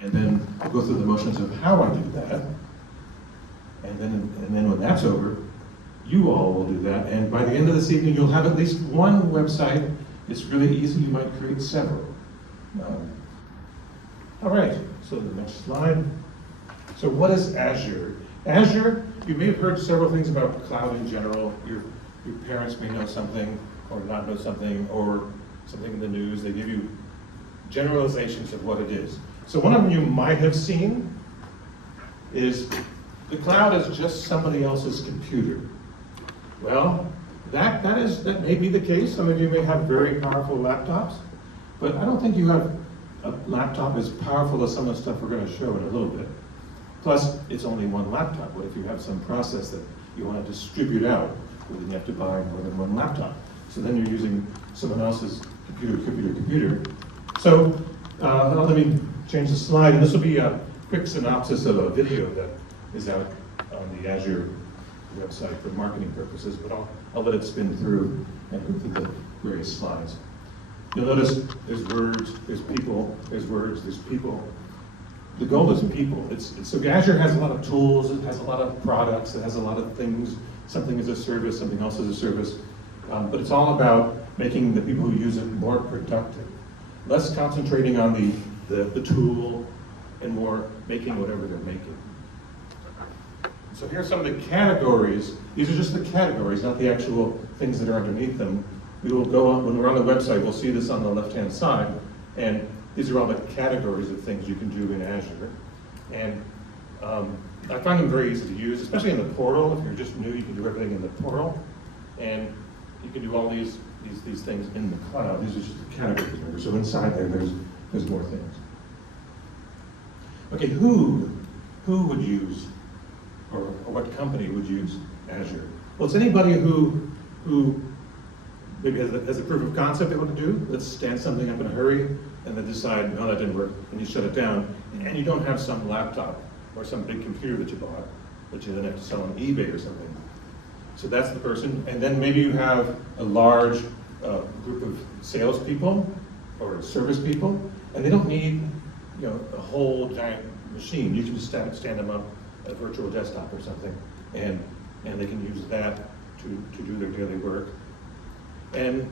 And then I'll go through the motions of how I do that. And then when that's over, you all will do that. And by the end of this evening, you'll have at least one website. It's really easy. You might create several. All right, so the next slide. So what is Azure? Azure, you may have heard several things about cloud in general. Your parents may know something or not know something, or something in the news. They give you generalizations of what it is. So one of them you might have seen is the cloud is just somebody else's computer. Well, that may be the case. Some of you may have very powerful laptops, but I don't think you have a laptop as powerful as some of the stuff we're going to show in a little bit. Plus, it's only one laptop. What if you have some process that you want to distribute out? Well, then you have to buy more than one laptop. So then you're using someone else's computer. So let me change the slide, and this will be a quick synopsis of a video that is out on the Azure website for marketing purposes, but I'll let it spin through and go through the various slides. You'll notice there's words, there's people, there's words, there's people. The goal is people. So Azure has a lot of tools, it has a lot of products, it has a lot of things. Something is a service, something else is a service. But it's all about making the people who use it more productive. Less concentrating on the tool and more making whatever they're making. So here are some of the categories. These are just the categories, not the actual things that are underneath them. We will go on, when we're on the website, we'll see this on the left-hand side. And these are all the categories of things you can do in Azure. And I find them very easy to use, especially in the portal. If you're just new, you can do everything in the portal. And you can do all these things in the cloud. These are just the categories. So inside there's more things. Okay, who would use, or what company would use Azure? Well, it's anybody who maybe has a proof of concept they want to do. Let's stand something up in a hurry, and then decide, no, that didn't work, and you shut it down. And you don't have some laptop or some big computer that you bought that you then have to sell on eBay or something. So that's the person. And then maybe you have a large group of salespeople or service people, and they don't need a whole giant machine. You can just stand them up at a virtual desktop or something, and they can use that to do their daily work. And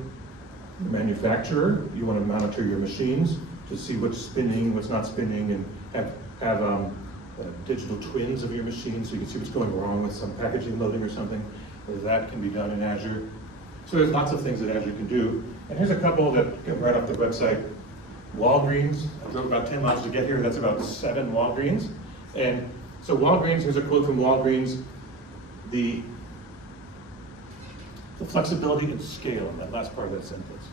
the manufacturer, you want to monitor your machines to see what's spinning, what's not spinning, and have digital twins of your machine so you can see what's going wrong with some packaging loading or something. That can be done in Azure. So there's lots of things that Azure can do. And here's a couple that get right off the website. Walgreens, I drove about 10 miles to get here. That's about 7 Walgreens. And so Walgreens, here's a quote from Walgreens. The flexibility and scale in that last part of that sentence.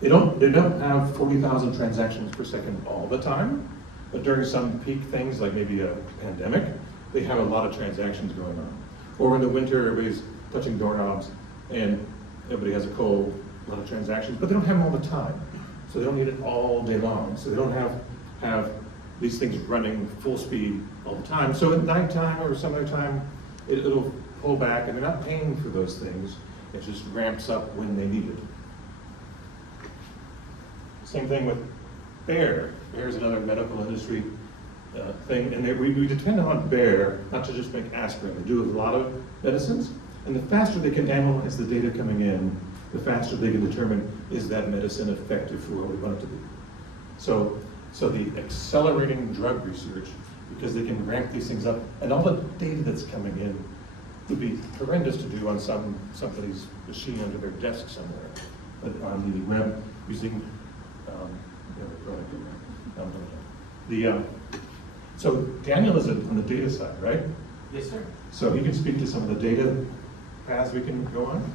They don't have 40,000 transactions per second all the time, but during some peak things, like maybe a pandemic, they have a lot of transactions going on. Or in the winter, everybody's touching doorknobs and everybody has a cold, a lot of transactions, but they don't have them all the time. So they don't need it all day long. So they don't have these things running full speed all the time. So at nighttime or some other time, it'll pull back, and they're not paying for those things. It just ramps up when they need it. Same thing with Bayer. Bayer is another medical industry thing, and we depend on Bayer not to just make aspirin. They do a lot of medicines, and the faster they can analyze the data coming in, the faster they can determine, is that medicine effective for what we want it to be. So the accelerating drug research, because they can ramp these things up, and all the data that's coming in would be horrendous to do on somebody's machine under their desk somewhere, but on the web using so Daniel is on the data side, right? Yes, sir. So he can speak to some of the data paths we can go on.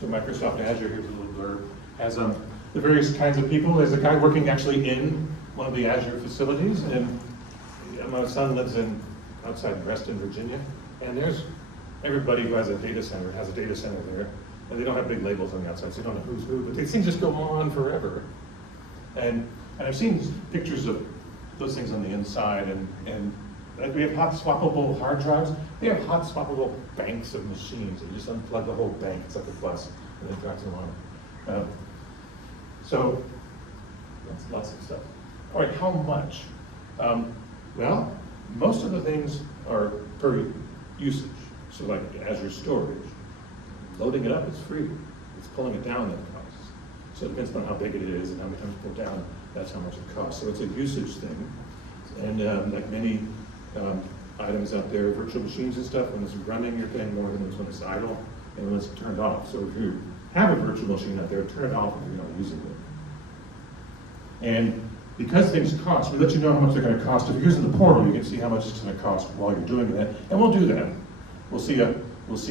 So Microsoft Azure, here's a little blurb, has the various kinds of people. There's a guy working actually in one of the Azure facilities, and my son lives outside Reston, Virginia, and there's everybody who has a data center there, and they don't have big labels on the outside, so you don't know who's who, but these things just go on forever. And I've seen pictures of those things on the inside, and like we have hot swappable hard drives. They have hot swappable banks of machines. You just unplug the whole bank. It's like a bus, and it drives along. So that's lots of stuff. All right, how much? Well, most of the things are per usage. So like Azure storage, loading it up is free. It's pulling it down that costs. So it depends on how big it is and how many times you pull down, that's how much it costs. So it's a usage thing. And like many items out there, virtual machines and stuff, when it's running, you're paying more than when it's idle and when it's turned off. So if you have a virtual machine out there, turn it off if you're not using it. And because things cost, we let you know how much they're going to cost. If you're using the portal, you can see how much it's going to cost while you're doing that. And we'll do that. We'll see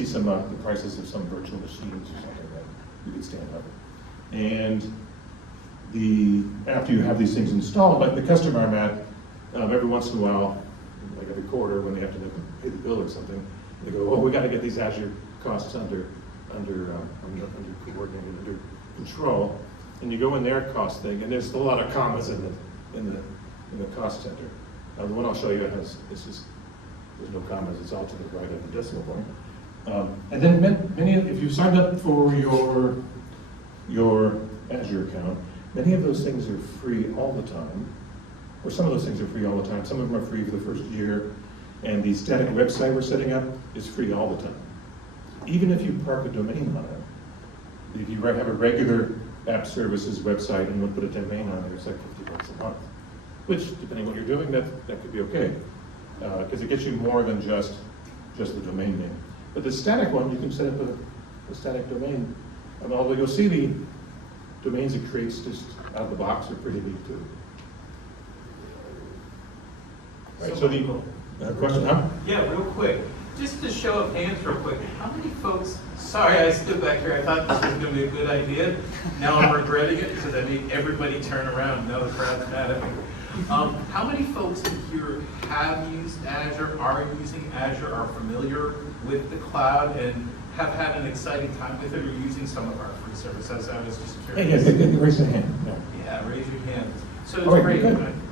some the prices of some virtual machines or something that you can stand up. And after you have these things installed, like the customer I'm at, every once in a while, like every quarter, when they have to pay the bill or something, they go, "Oh, we got to get these Azure costs under coordinated, under control." And you go in their cost thing, and there's a lot of commas in the cost center. The one I'll show you there's no commas; it's all to the right of the decimal point. And then many, if you signed up for your Azure account, many of those things are free all the time. Or some of those things are free all the time. Some of them are free for the first year. And the static website we're setting up is free all the time. Even if you park a domain on it. If you have a regular app services website and we'll put a domain on there, it's like $50 a month. Which, depending on what you're doing, that could be okay. Because it gets you more than just the domain name. But the static one, you can set up a static domain. Although you'll see the domains it creates just out of the box are pretty neat too. Right, so the question, huh? Yeah, real quick. Just to show of hands real quick, how many folks, sorry I stood back here, I thought this was going to be a good idea. Now I'm regretting it because I made everybody turn around. Now the crowd's mad at me. How many folks in here have used Azure, are using Azure, are familiar with the cloud, and have had an exciting time with it, or using some of our free services? I was just curious. Hey, raise your hand. Yeah, raise your hand. So it's right, great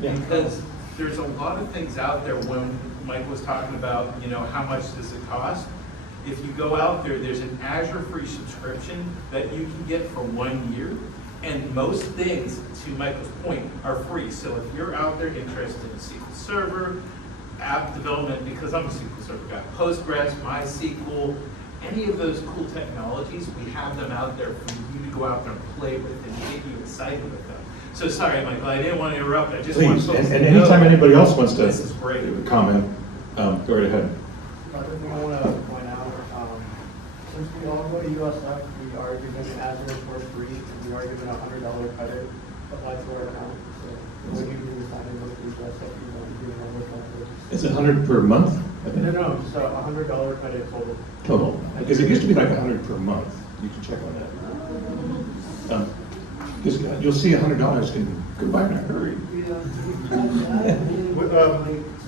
yeah. because there's a lot of things out there. When Mike was talking about, how much does it cost? If you go out there, there's an Azure free subscription that you can get for 1 year. And most things, to Michael's point, are free. So if you're out there interested in SQL Server, app development, because I'm a SQL Server guy, Postgres, MySQL, any of those cool technologies, we have them out there for you to go out there and play with and get you excited with them. So sorry, Michael, I didn't want to interrupt. I just want Please, folks and to know anytime anybody else wants to this is great. comment, go right ahead. Another thing I want to point out, since we all go to USF, we are given Azure for free, and we are given a $100 credit applied to our account. So when you do sign in with USF, you will be given almost $100. Is it 100 per month? No, just a $100 credit total. Total, because it used to be like 100 per month. You can check on that. Because you'll see $100 can go by in a hurry.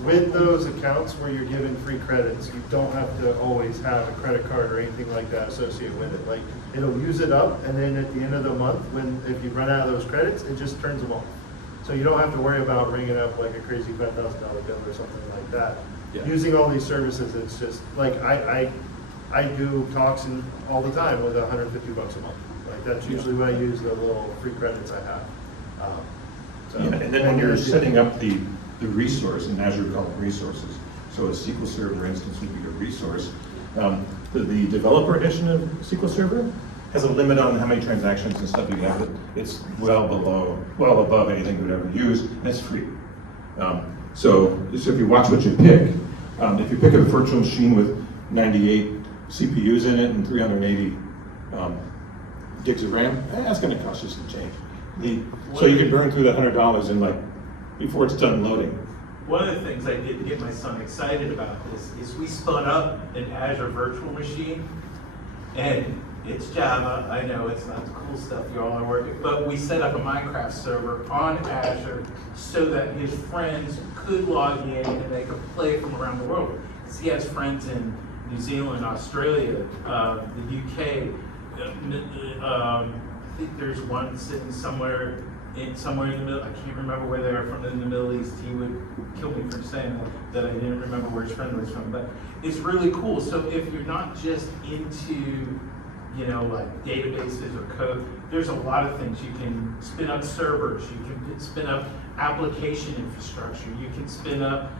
With those accounts where you're given free credits, you don't have to always have a credit card or anything like that associated with it. Like, it'll use it up, and then at the end of the month, if you run out of those credits, it just turns them off. So you don't have to worry about ringing up like a crazy $5,000 bill or something like that. Yeah. Using all these services, it's just like I do talks all the time with $150 a month. Like, that's usually what I use, the little free credits I have. Yeah, and then when you're setting up the resource, in Azure we call it resources. So a SQL Server instance would be a resource. The developer edition of SQL Server has a limit on how many transactions and stuff you can have. It's well above anything you would ever use, and it's free. So if you watch what you pick, if you pick a virtual machine with 98 CPUs in it and 380 gigs of RAM, that's going to cost you some change. So you can burn through that $100 in before it's done loading. One of the things I did to get my son excited about this is we spun up an Azure virtual machine, and it's Java. I know it's not the cool stuff you all are working, but we set up a Minecraft server on Azure so that his friends could log in and they could play from around the world. Because he has friends in New Zealand, Australia, the UK. I think there's one sitting somewhere in the middle. I can't remember where they are from, in the Middle East. He would kill me for saying that I didn't remember where his friend was from. But it's really cool. So if you're not just into you know, like databases or code. There's a lot of things. You can spin up servers, you can spin up application infrastructure, you can spin up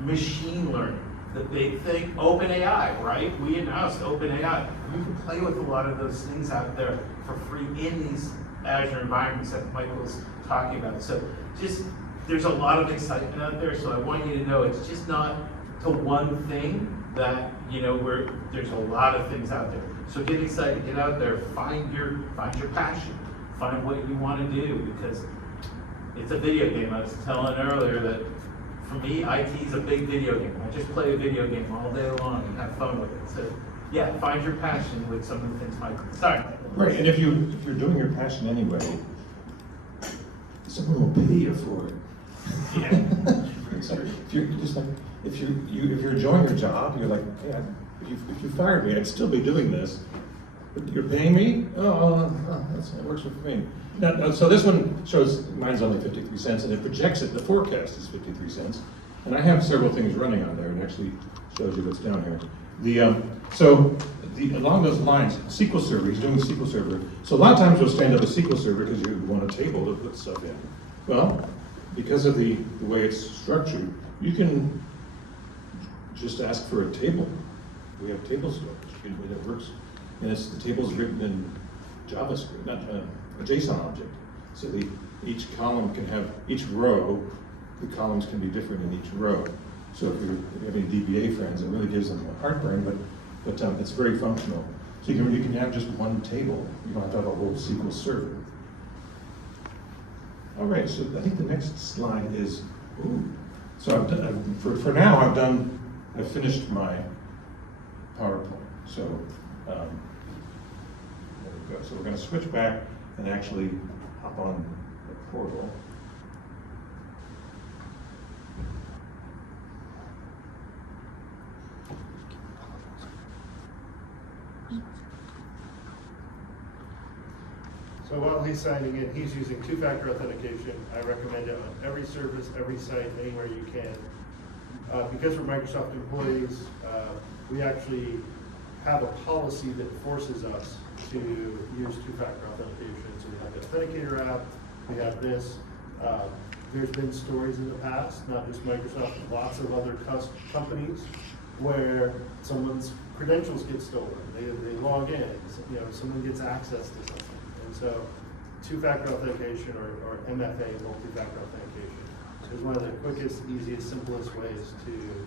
machine learning. The big thing, OpenAI, right? We announced OpenAI. You can play with a lot of those things out there for free in these Azure environments that Michael was talking about. So just, there's a lot of excitement out there, so I want you to know it's just not the one thing that, you know, there's a lot of things out there. So get excited, get out there, find your passion, find what you want to do, because it's a video game. I was telling earlier that for me, IT is a big video game. I just play a video game all day long and have fun with it. So yeah, find your passion with some of the things Michael, sorry. Right, and if you're doing your passion anyway, someone will pay you for it. Yeah. So if you're just like, if you're enjoying your job, you're like, yeah, if you fired me, I'd still be doing this. But you're paying me? That works for me. Now, so this one shows mine's only 53 cents, and it projects it. The forecast is 53 cents, and I have several things running on there. It actually shows you what's down here. Along those lines, SQL Server. He's doing SQL Server. So a lot of times you'll stand up a SQL Server because you want a table to put stuff in. Well, because of the way it's structured, you can just ask for a table. We have table storage, and it works. And the table's written in JavaScript, not a JSON object. So each column can have, each row, the columns can be different in each row. So if you have any DBA friends, it really gives them a heartburn, but it's very functional. So you can have just one table. You don't have to have a whole SQL server. All right, so I think the next slide is, so I've done, for now, I've finished my PowerPoint. So there we go. So we're going to switch back and actually hop on the portal. So while he's signing in, he's using two-factor authentication. I recommend it on every service, every site, anywhere you can. Because we're Microsoft employees, we actually have a policy that forces us to use two-factor authentication. So we have the Authenticator app, we have this. There's been stories in the past, not just Microsoft, but lots of other companies where someone's credentials get stolen. They log in, someone gets access to something. And so two-factor authentication or MFA, multi-factor authentication, is one of the quickest, easiest, simplest ways to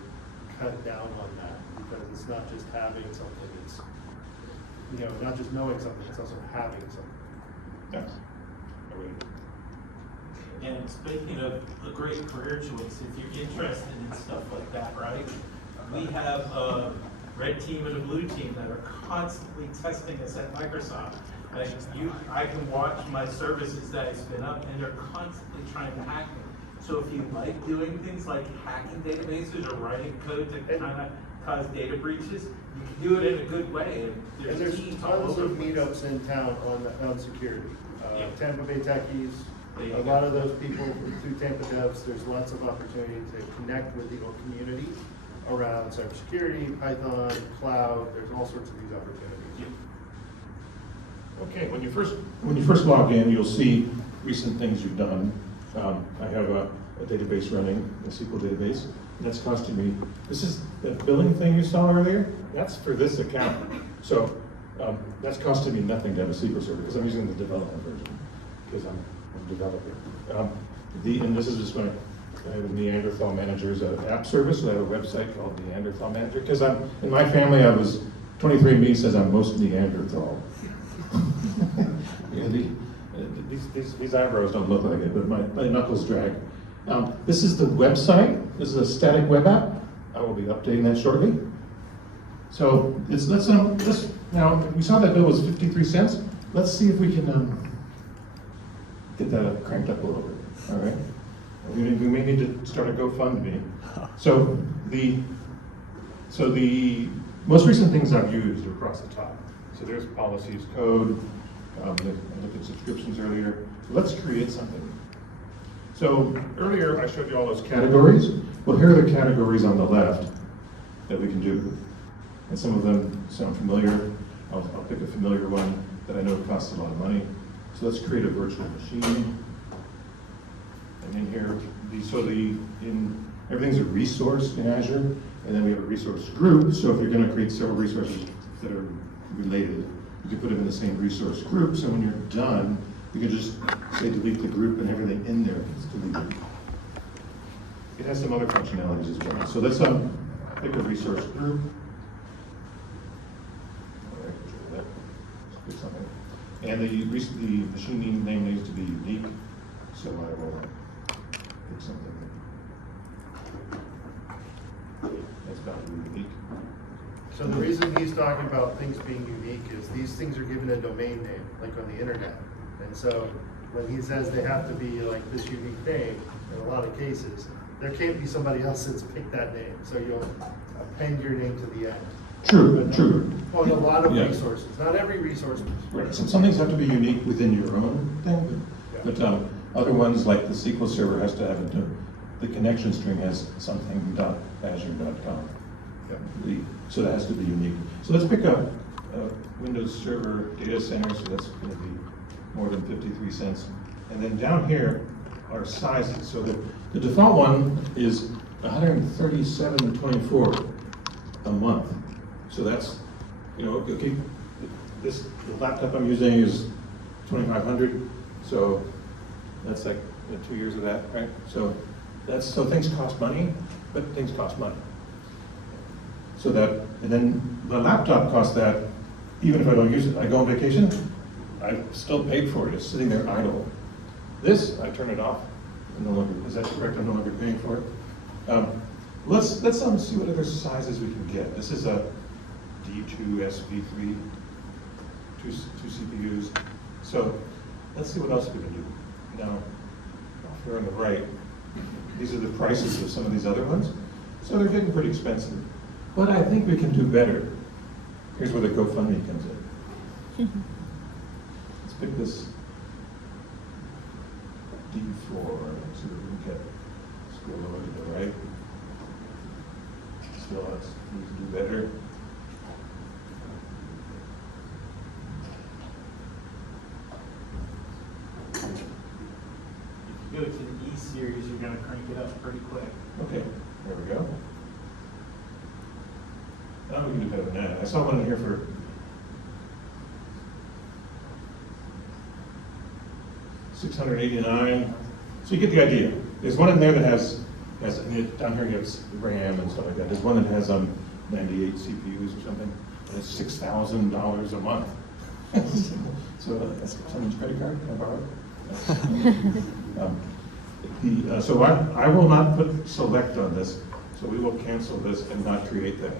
cut down on that, because it's not just having something, it's, not just knowing something, it's also having something. Yes. And speaking of a great career choice, if you're interested in stuff like that, right? We have a red team and a blue team that are constantly testing us at Microsoft. Like I can watch my services that I spin up, and they're constantly trying to hack me. So if you like doing things like hacking databases or writing code to kind of cause data breaches, you can do it in a good way. And there's teams all tons over of the place. meetups in town on security. Yeah. Tampa Bay Techies, There you a go. lot of those people through Tampa Devs, there's lots of opportunity to connect with the community around cybersecurity, Python, cloud, there's all sorts of these opportunities. Okay, when you first log in, you'll see recent things you've done. I have a database running, a SQL database, and that's costing me, this is the billing thing you saw earlier, that's for this account. So that's costing me nothing to have a SQL server, because I'm using the development version, because I'm a developer. And this is just my, I have a Neanderthal Manager's app service, so I have a website called Neanderthal Manager, because in my family, 23andMe says I'm most Neanderthal. These eyebrows don't look like it, but my knuckles drag. This is the website. This is a static web app. I will be updating that shortly. So now we saw that bill was 53 cents. Let's see if we can get that cranked up a little bit. All right. We may need to start a GoFundMe. So the most recent things I've used are across the top. So there's policies, code, I looked at subscriptions earlier. Let's create something. So earlier I showed you all those categories. Well, here are the categories on the left that we can do. And some of them sound familiar. I'll pick a familiar one that I know costs a lot of money. So let's create a virtual machine. And in here, everything's a resource in Azure, and then we have a resource group. So if you're going to create several resources that are related, you can put them in the same resource group. So when you're done, you can just say delete the group, and everything in there is deleted. It has some other functionalities as well. So let's pick a resource group. All right, control that. Let's pick something. And the machine name needs to be unique. So I will pick something that's about to be unique. So the reason he's talking about things being unique is these things are given a domain name, like on the internet. And so when he says they have to be like this unique name, in a lot of cases, there can't be somebody else that's picked that name. So you'll append your name to the end. True, true. On a lot of Yeah. resources, not every resource. Right, some things have to be unique within your own thing, but other ones, like the SQL Server, has to have the connection string has something .azure.com. So that has to be unique. So let's pick a Windows Server data center, so that's going to be more than 53 cents. And then down here are sizes. So the default one is $137.24 a month. So that's, okay, the laptop I'm using is $2,500, so that's like 2 years of that, right? So things cost money, but things cost money. So and then the laptop costs that, even if I don't use it. I go on vacation, I still paid for it, it's sitting there idle. This, I turn it off, I'm no longer, is that correct? I'm no longer paying for it. Let's see what other sizes we can get. This is a D2 SP3, two CPUs. So let's see what else we can do. Now, off here on the right, these are the prices of some of these other ones. So they're getting pretty expensive. But I think we can do better. Here's where the GoFundMe comes in. Let's pick this D4. Let's see what we can get. Scroll over to the right. Still, let's do better. If you go to the E series, you're gonna crank it up pretty quick. Okay, there we go. Now we can do better than that. I saw one in here for $689. So you get the idea. There's one in there that has down here you have RAM and stuff like that. There's one that has 98 CPUs or something, and it's $6,000 a month. So that's someone's credit card. Can I borrow it? So I will not put select on this. So we will cancel this and not create that.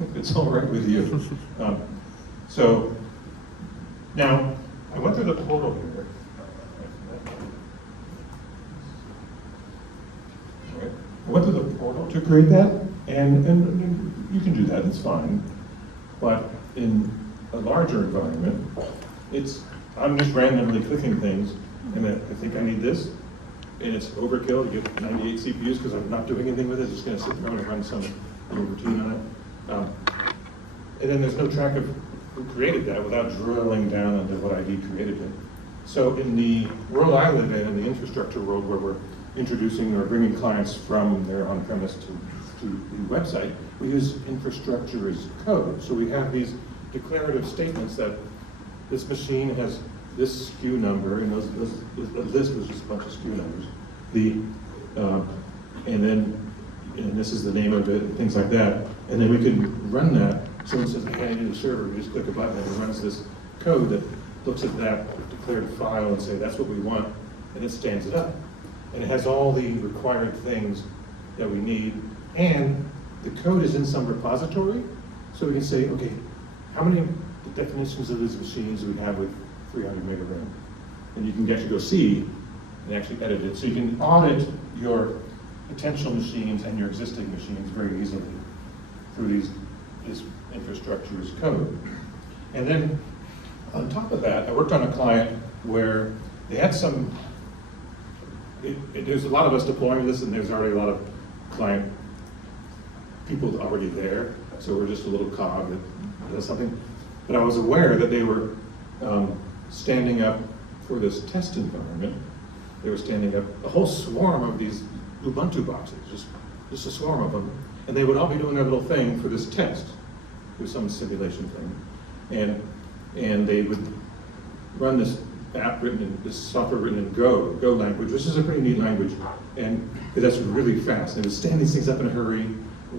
If it's all right with you. So now I went through the portal here. I went to the portal to create that, and you can do that, it's fine. But in a larger environment, I'm just randomly clicking things, and I think I need this, and it's overkill. You get 98 CPUs because I'm not doing anything with it, it's just going to sit there and run some little routine on it. And then there's no track of who created that without drilling down into what ID created it. So in the world I live in the infrastructure world where we're introducing or bringing clients from their on-premise to the website, we use infrastructure as code. So we have these declarative statements that this machine has this SKU number, and the list was just a bunch of SKU numbers. And this is the name of it, and things like that. And then we can run that. Someone says, hey, I need a server. We just click a button and it runs this code that looks at that declared file and say, that's what we want, and it stands it up. And it has all the required things that we need. And the code is in some repository. So we can say, okay, how many definitions of these machines do we have with 300 meg of RAM? And you can actually go see and actually edit it. So you can audit your potential machines and your existing machines very easily through this infrastructure as code. And then on top of that, I worked on a client where they had some, there's a lot of us deploying this, and there's already a lot of client people already there. So we're just a little cog that does something. But I was aware that they were standing up for this test environment. They were standing up a whole swarm of these Ubuntu boxes, just a swarm of them. And they would all be doing their little thing for this test, for some simulation thing. And they would run this app this software written in Go language, which is a pretty neat language. And that's really fast. They would stand these things up in a hurry,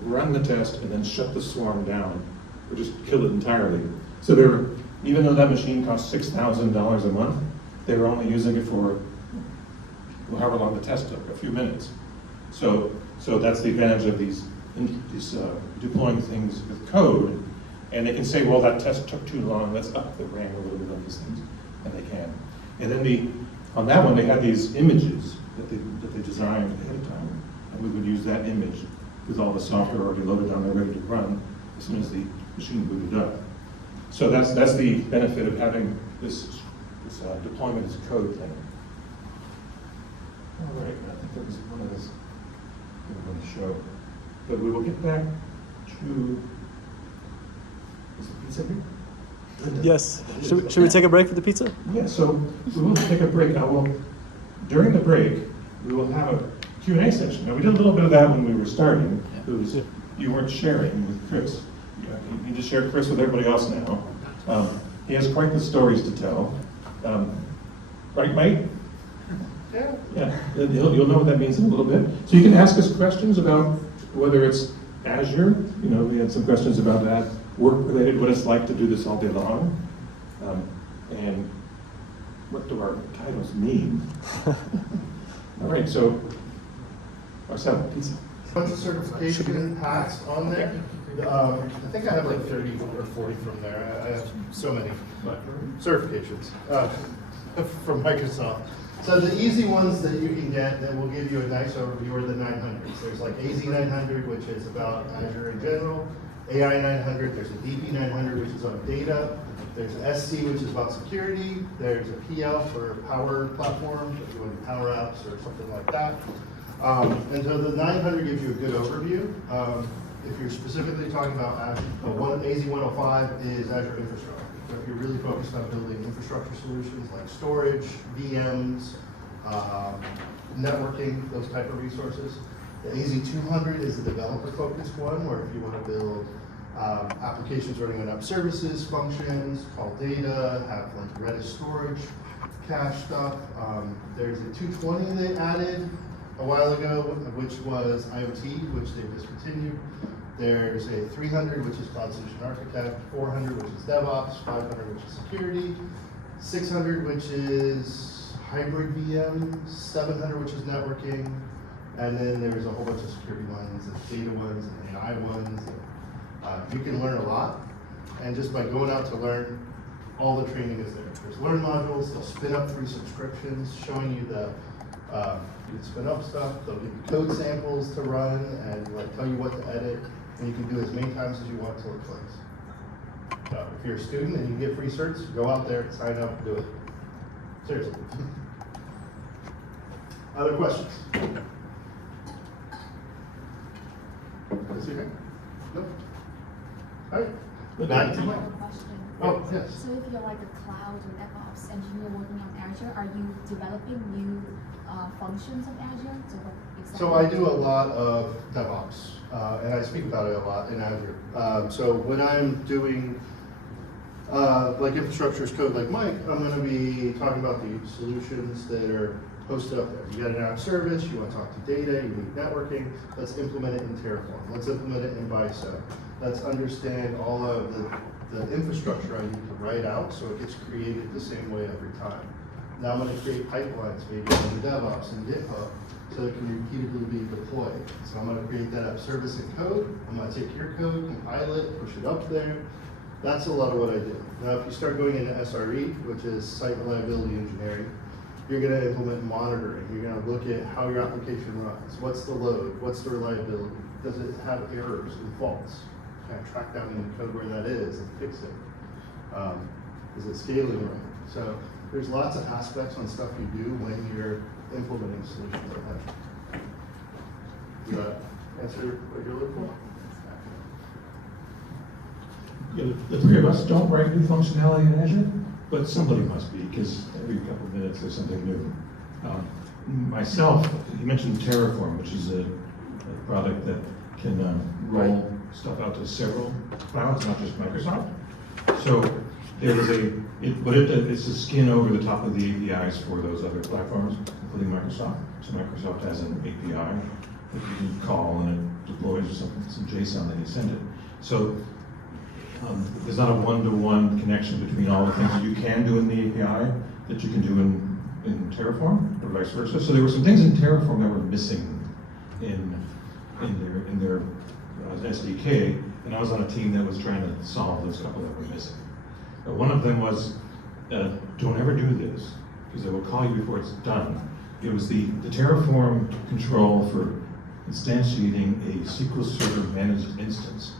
run the test, and then shut the swarm down, or just kill it entirely. So they were, even though that machine cost $6,000 a month, they were only using it for however long the test took, a few minutes. So that's the advantage of these deploying things with code, and they can say, well, that test took too long, let's up the RAM a little bit on these things, and they can. And then on that one, they had these images that they designed ahead of time, and we would use that image with all the software already loaded down there, ready to run as soon as the machine booted up. So that's the benefit of having this deployment as code thing. All right, I think that was one of those I'm going to show. But we will get back to, is the pizza here? Yes. Should we take a break for the pizza? Yeah, so we will take a break. During the break, we will have a Q&A session. Now, we did a little bit of that when we were starting. You weren't sharing with Chris. You need to share Chris with everybody else now. He has quite the stories to tell. Right, Mike? Yeah. Yeah, you'll know what that means in a little bit. So you can ask us questions about whether it's Azure. We had some questions about that, work-related, what it's like to do this all day long, and what do our titles mean. All right, so Marcel, pizza. Bunch of certification hats on there. I think I have like 30 or 40 from there. I have so many certifications from Microsoft. So the easy ones that you can get that will give you a nice overview are the 900s. There's like AZ 900, which is about Azure in general. AI 900, there's a DP 900, which is on data. There's an SC, which is about security. There's a PL for Power Platform, if you want to do Power Apps or something like that. And so the 900 gives you a good overview. If you're specifically talking about Azure, AZ 105 is Azure infrastructure. So if you're really focused on building infrastructure solutions like storage, VMs, networking, those type of resources. The AZ 200 is the developer-focused one, where if you want to build applications running on app services, functions, call data, have like Redis storage, cache stuff. There's a 220 they added a while ago, which was IoT, which they've discontinued. There's a 300, which is Cloud Solution Architect, 400, which is DevOps, 500, which is Security, 600, which is Hybrid VM, 700, which is Networking, and then there's a whole bunch of security ones, and data ones, and AI ones. You can learn a lot, and just by going out to learn, all the training is there. There's Learn modules, they'll spin up 3 subscriptions, showing you you can spin up stuff, they'll give you code samples to run, and like tell you what to edit, and you can do as many times as you want till it clicks. So if you're a student and you get free certs, go out there, sign up, do it. Seriously. Other questions? Is he here? No? All right. Back to Mike. Question. Oh, yes. So if you're like a cloud or DevOps engineer working on Azure, are you developing new functions of Azure? So what exactly? So I do a lot of DevOps, and I speak about it a lot in Azure. So when I'm doing like infrastructure as code like Mike, I'm going to be talking about the solutions that are hosted up there. You got an app service, you want to talk to data, you need networking, let's implement it in Terraform. Let's implement it in Bicep. Let's understand all of the infrastructure I need to write out so it gets created the same way every time. Now I'm going to create pipelines, maybe in DevOps and GitHub, so it can repeatedly be deployed. So I'm going to create that app service in code. I'm going to take your code, compile it, push it up there. That's a lot of what I do. Now, if you start going into SRE, which is Site Reliability Engineering, you're going to implement monitoring. You're going to look at how your application runs. What's the load? What's the reliability? Does it have errors and faults? Kind of track down in the code where that is and fix it. Is it scaling right? So there's lots of aspects on stuff you do when you're implementing solutions like that. Does that answer what you're looking for? The three of us don't write new functionality in Azure, but somebody must be, because every couple of minutes there's something new. Myself, you mentioned Terraform, which is a product that can roll stuff out to several clouds, not just Microsoft. So there was it's a skin over the top of the APIs for those other platforms, including Microsoft. So Microsoft has an API that you can call and it deploys some JSON that you send it. So there's not a one-to-one connection between all the things that you can do in the API that you can do in Terraform, or vice versa. So there were some things in Terraform that were missing in their SDK, and I was on a team that was trying to solve those couple that were missing. One of them was, don't ever do this, because they will call you before it's done. It was the Terraform control for instantiating a SQL Server managed instance.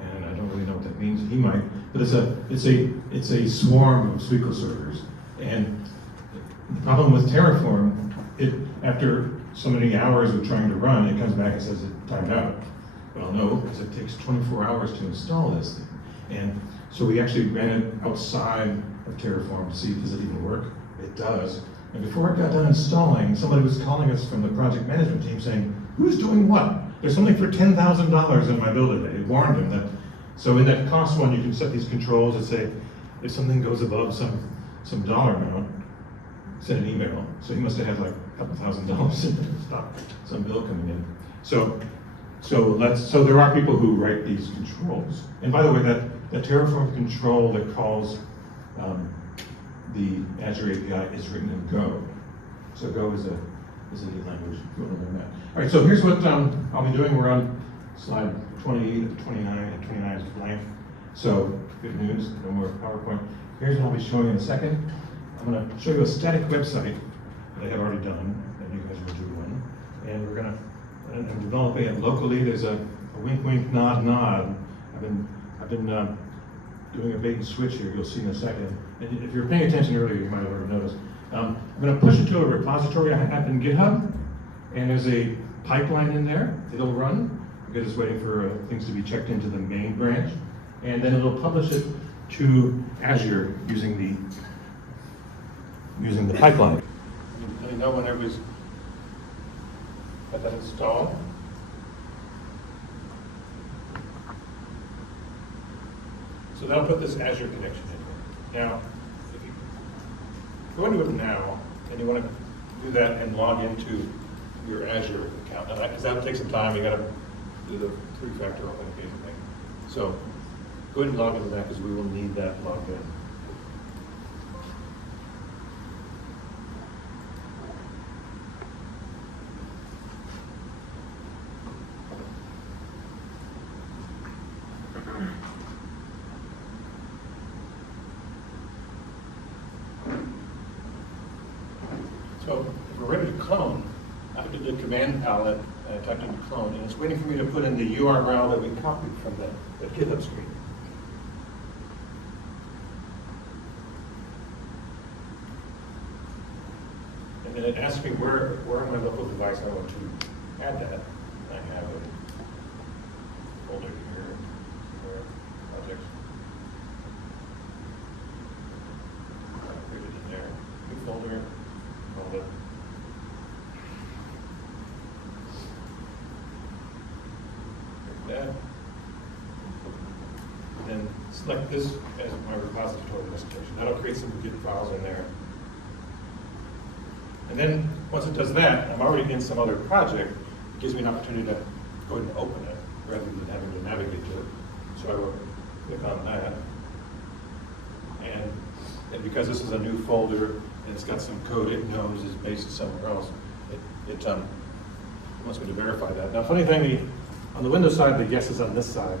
And I don't really know what that means, he might, but it's a swarm of SQL servers. And the problem with Terraform, after so many hours of trying to run, it comes back and says it timed out. Well, no, because it takes 24 hours to install this thing. And so we actually ran it outside of Terraform to see, does it even work? It does. And before it got done installing, somebody was calling us from the project management team saying, who's doing what? There's something for $10,000 in my bill today. It warned him that. So in that cost one, you can set these controls that say, if something goes above some dollar amount, send an email. So he must have had like a couple $1,000 in there to stop some bill coming in. So there are people who write these controls. And by the way, that Terraform control that calls the Azure API is written in Go. So Go is a neat language if you want to learn that. All right, so here's what I'll be doing. We're on slide 28 of 29, and 29 is blank. So good news, no more PowerPoint. Here's what I'll be showing in a second. I'm going to show you a static website that I have already done, and you guys will do one. And we're going to I'm developing it locally. There's a wink, wink, nod, nod. I've been doing a bait and switch here. You'll see in a second. And if you're paying attention earlier, you might have already noticed. I'm going to push it to a repository I have in GitHub, and there's a pipeline in there. It'll run because it's waiting for things to be checked into the main branch, and then it'll publish it to Azure using the pipeline. Let me know when everybody's got that installed. So that'll put this Azure connection in here. Now, if you go into it now, and you want to do that and log into your Azure account, because that'll take some time. You got to do the three-factor authentication thing. So go ahead and log into that because we will need that logged in. So if we're ready to clone, I did the command palette and I typed in clone, and it's waiting for me to put in the URL that we copied from the GitHub screen. And then it asks me where on my local device I want to add that. I have a folder here where projects. I put it in there. New folder. All the that. And then select this as my repository destination. That'll create some Git files in there. And then once it does that, I'm already in some other project. It gives me an opportunity to go ahead and open it rather than having to navigate to it. So I will click on that. And because this is a new folder and it's got some code it knows is based somewhere else, it wants me to verify that. Now, funny thing, on the Windows side, the yes is on this side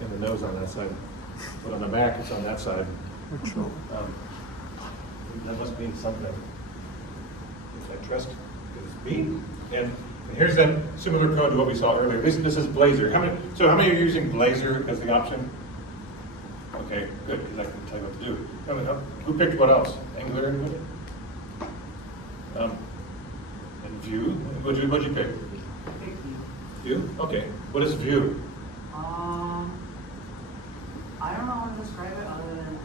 and the no is on that side. But on the Mac, it's on that side. That must mean something. If I trust, because it's me. And here's that similar code to what we saw earlier. This is Blazor. How many are using Blazor as the option? Okay, good, because I can tell you what to do. Who picked what else? Angular, anybody? And Vue. What'd you pick? Vue? Okay. What is Vue? I don't describe it other than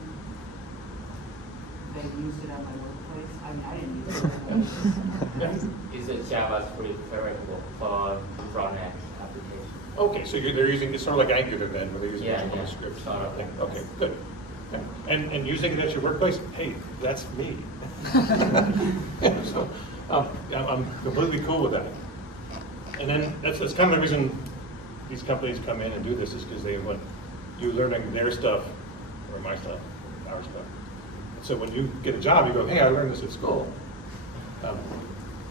they used it at my workplace? I mean, I didn't use it. Is it JavaScript variable for front-end application? Okay, so they're using, it's sort of like Angular then, where they're using Yeah, yeah. script. Sort of. Okay, good. And using it at your workplace, hey, that's me. So, I'm completely cool with that. And then that's kind of the reason these companies come in and do this, is because they want you learning their stuff, or my stuff, our stuff. So when you get a job, you go, hey, I learned this at school.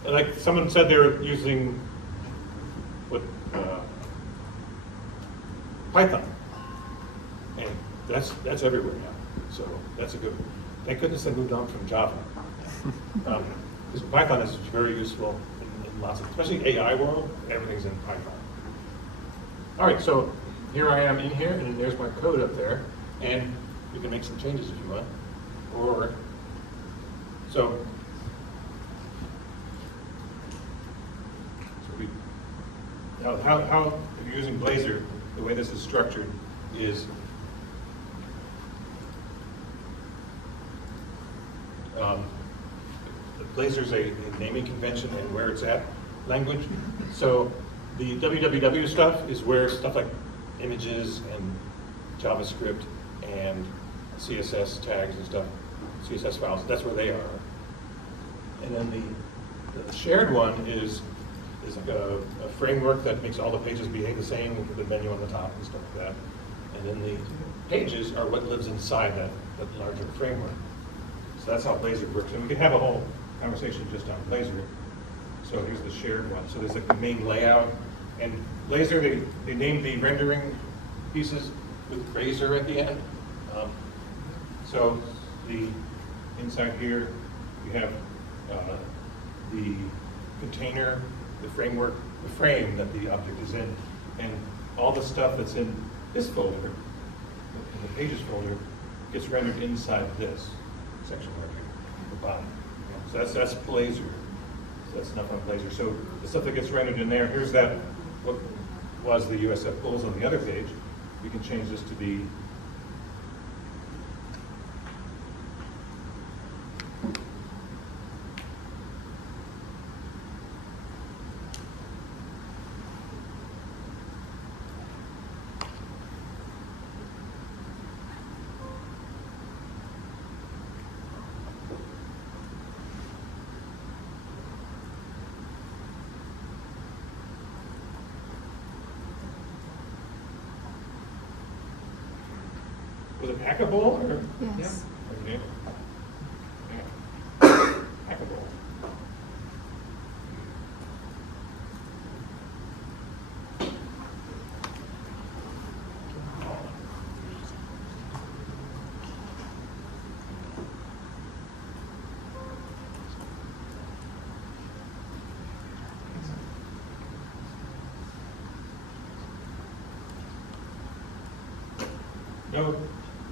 Like someone said they're using what, Python. And that's everywhere now. So that's a good, thank goodness they moved on from Java. Because Python is very useful in lots of, especially AI world, everything's in Python. All right, so here I am in here, and there's my code up there, and you can make some changes if you want. Or, how if you're using Blazor, the way this is structured is Blazor's a naming convention and where it's at language. So the www stuff is where stuff like images and JavaScript and CSS tags and stuff, CSS files, that's where they are. And then the shared one is like a framework that makes all the pages behave the same with the menu on the top and stuff like that. And then the pages are what lives inside that larger framework. So that's how Blazor works. And we could have a whole conversation just on Blazor. So here's the shared one. So there's like the main layout. And Blazor, they named the rendering pieces with Razor at the end. So the inside here, we have the container, the framework, the frame that the object is in, and all the stuff that's in this folder, in the pages folder, gets rendered inside this section right here, at the bottom. So that's Blazor. So that's enough on Blazor. So the stuff that gets rendered in there, here's that, what was the USF goals on the other page. We can change this to be was it hackable or? Yes. Yeah. Okay. Hackable.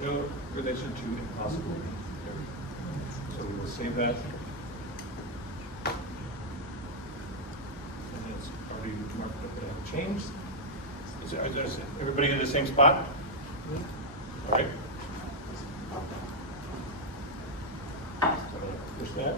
No relation to impossible. So we will save that. And it's already marked up that changed. Is everybody in the same spot? All right. So I'm gonna push that.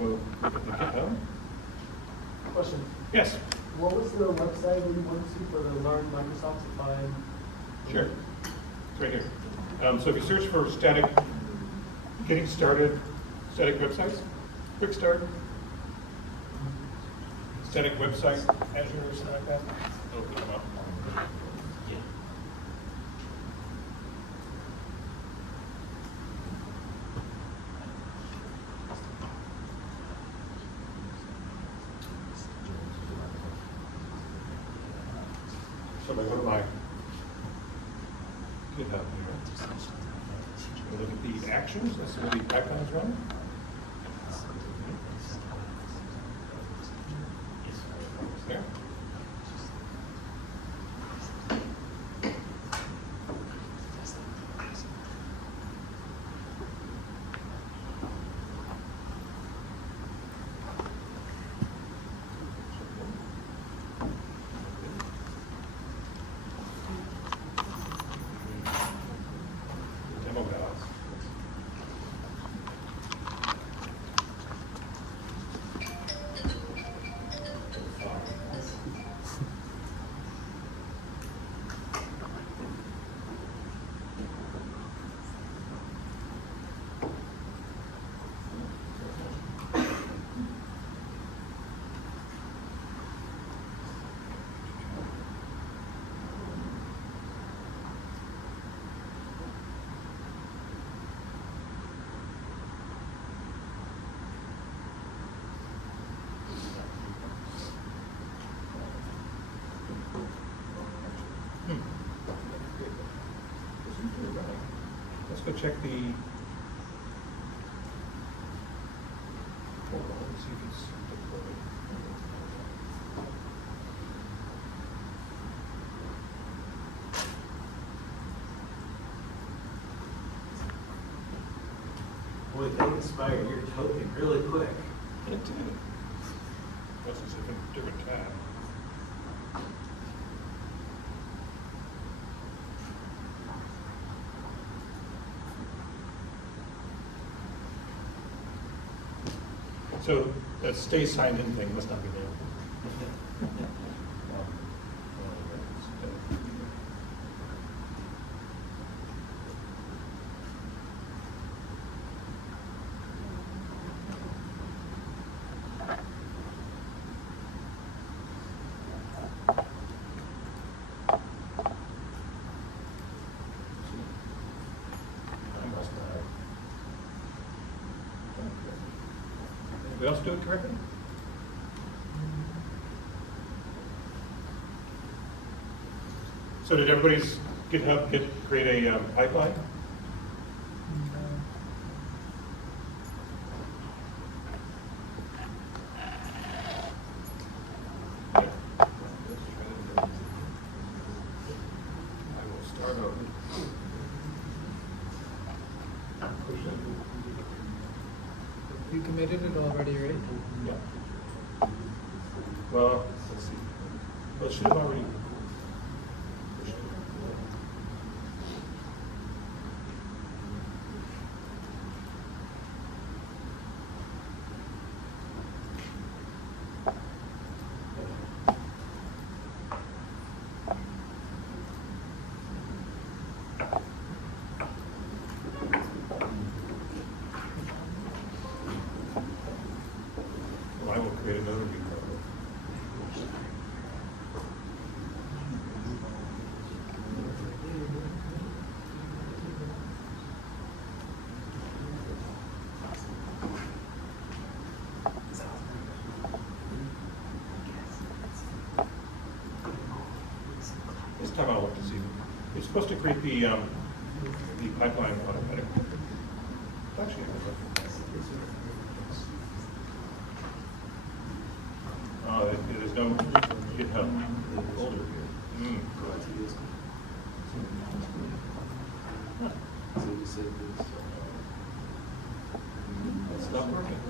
We'll look at the GitHub. Question. Yes, What was the website that you went to for the Learn Microsoft to find? sure. It's right here. So if you search for static, getting started, static websites, quick start, static website, Azure or something like that, it'll come up. Yeah. So if I go to my GitHub here, we look at the actions, that's where the pipeline is running. There. Hmm. Let's go check the. Hold on, let's see if it's deployed. Boy, they inspired your token really quick. It did. That's a different tab. So that stay signed in thing must not be there. I must not. Anybody else do it correctly? So did everybody's GitHub create a pipeline? I will start over. You committed it already, right? Yeah. Well, let's see. Well, it should have already. Well, I will create another repo. This time I'll look to see. It's supposed to create the pipeline automatically. Actually, there's no GitHub folder here. Hmm. It's not working.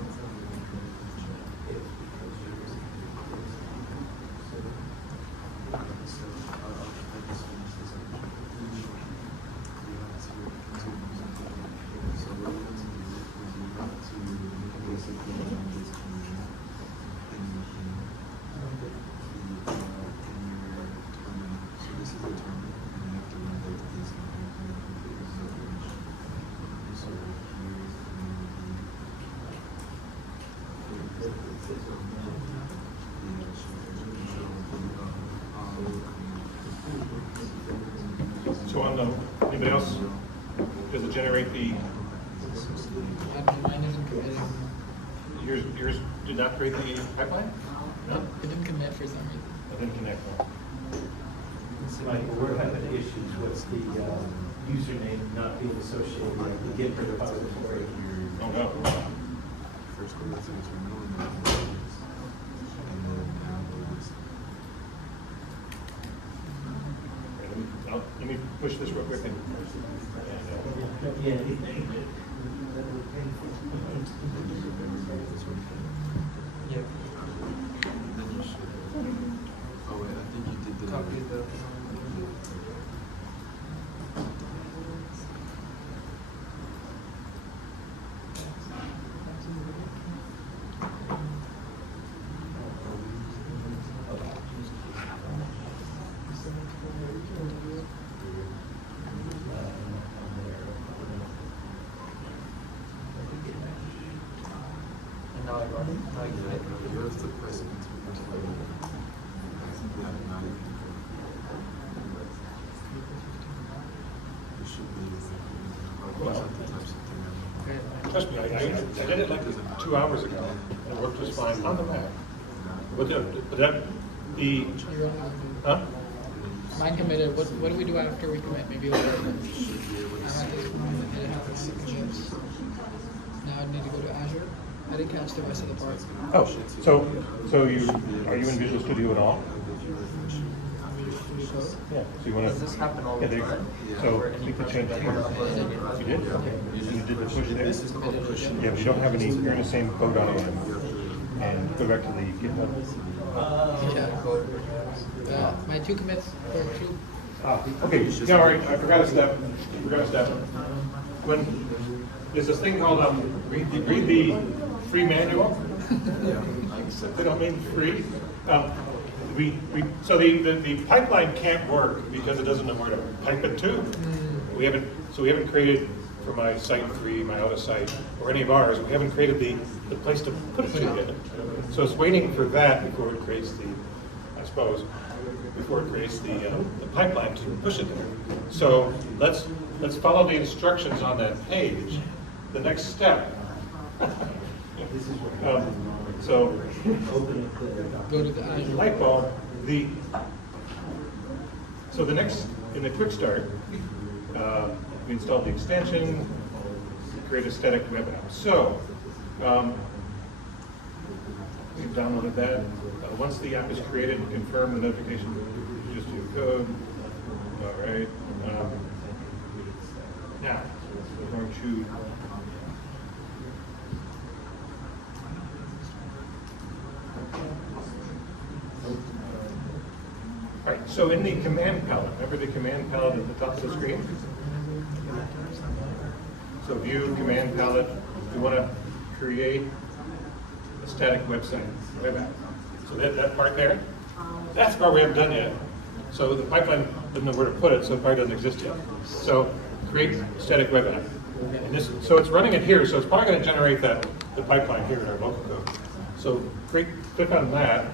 So on the, anybody else, does it generate the, Mine isn't committing. yours did not create the pipeline? No? It didn't commit for some reason. It didn't connect, no. Michael, we're having issues with the username not being associated with the Git repository. Oh, no. First go to the middle and then Let me push this real quick and. Yeah. oh wait, I think you did the Copy the. And now I got it. Now I get it. Yours the precedence because yeah, now you can go. You should be Well, to type something in. Trust me, I did it like 2 hours ago. It worked just fine on the Mac. But that The, huh? Mine committed. What do we do after we commit? Maybe we'll I had this one and it had this commits. Now I need to go to Azure. I didn't catch the rest of the part. Oh, so you, are you in Visual Studio at all? Yeah, so you wanna. Does this happen all the Yeah, time? so click the change here. You did? Okay. You did the push there? Yeah, but you don't have any, you're in the same code on it. And go back to the GitHub. Yeah. My 2 commits were 2. Okay, yeah, all right, I forgot a step. When, there's this thing called, read the free manual. They don't mean free. So the pipeline can't work because it doesn't know where to pipe it to. We haven't created, for my site 3, my auto site, or any of ours, we haven't created the place to put it to yet. So it's waiting for that before it creates before it creates the pipeline to push it there. So let's follow the instructions on that page. The next step. So Go to the Azure. light bulb, so the next, in the quick start, we installed the extension, create a static web app. So, we've downloaded that. Once the app is created, confirm the notification, just do code. All right. Now, we're going to all right, so in the command palette, remember the command palette at the top of the screen? So view, command palette, we want to create a static website, web app. So that part there, that's the part we haven't done yet. So the pipeline doesn't know where to put it, so it probably doesn't exist yet. So create static web app. And this, so it's running it here, so it's probably going to generate the pipeline here in our local code. So click on that.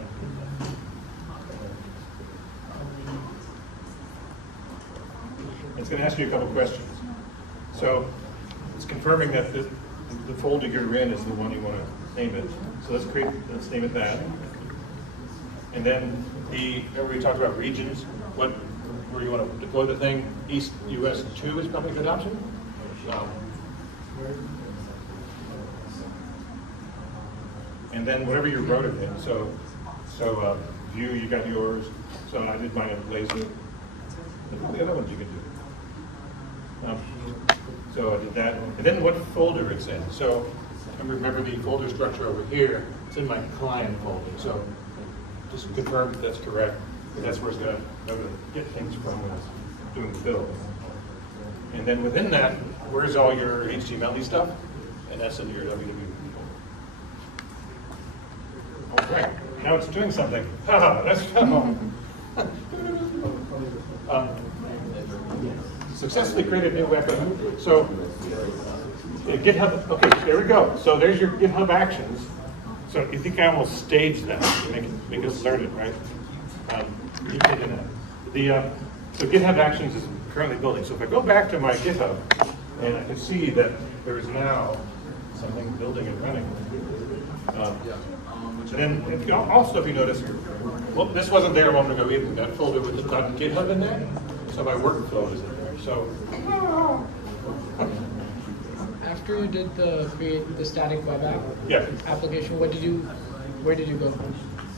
It's going to ask you a couple questions. So it's confirming that the folder you're in is the one you want to name it. So let's name it that. And then remember we talked about regions, where you want to deploy the thing. East US 2 is probably a good option. And then whatever you wrote it in. So view, you got yours. So I did mine in Blazor. Look at the other ones you can do. So I did that. And then what folder it's in. So remember the folder structure over here. It's in my client folder. So just confirm that that's correct, because that's where it's going to get things from when it's doing the build. And then within that, where's all your HTML stuff? And that's in your WW. All right, now it's doing something. That's successfully created a new weapon. So GitHub, okay, there we go. So there's your GitHub actions. So you think I almost staged that to make it started, right? You did that. So GitHub Actions is currently building. So if I go back to my GitHub, and I can see that there is now something building and running. And then also, if you notice, well, this wasn't there a moment ago either. That folder with the .github in there. So my workflow is in there. So. After you did create the static web app application, where did you go?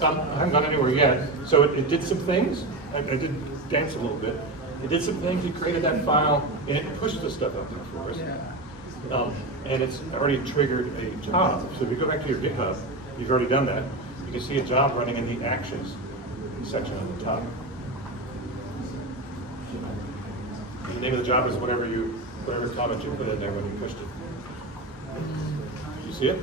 I haven't gone anywhere yet. So it did some things. I did dance a little bit. It did some things. It created that file, and it pushed the stuff up there for us. Yeah. And it's already triggered a job. So if you go back to your GitHub, you've already done that. You can see a job running in the actions section at the top. The name of the job is whatever comment you put in there when you pushed it. You see it?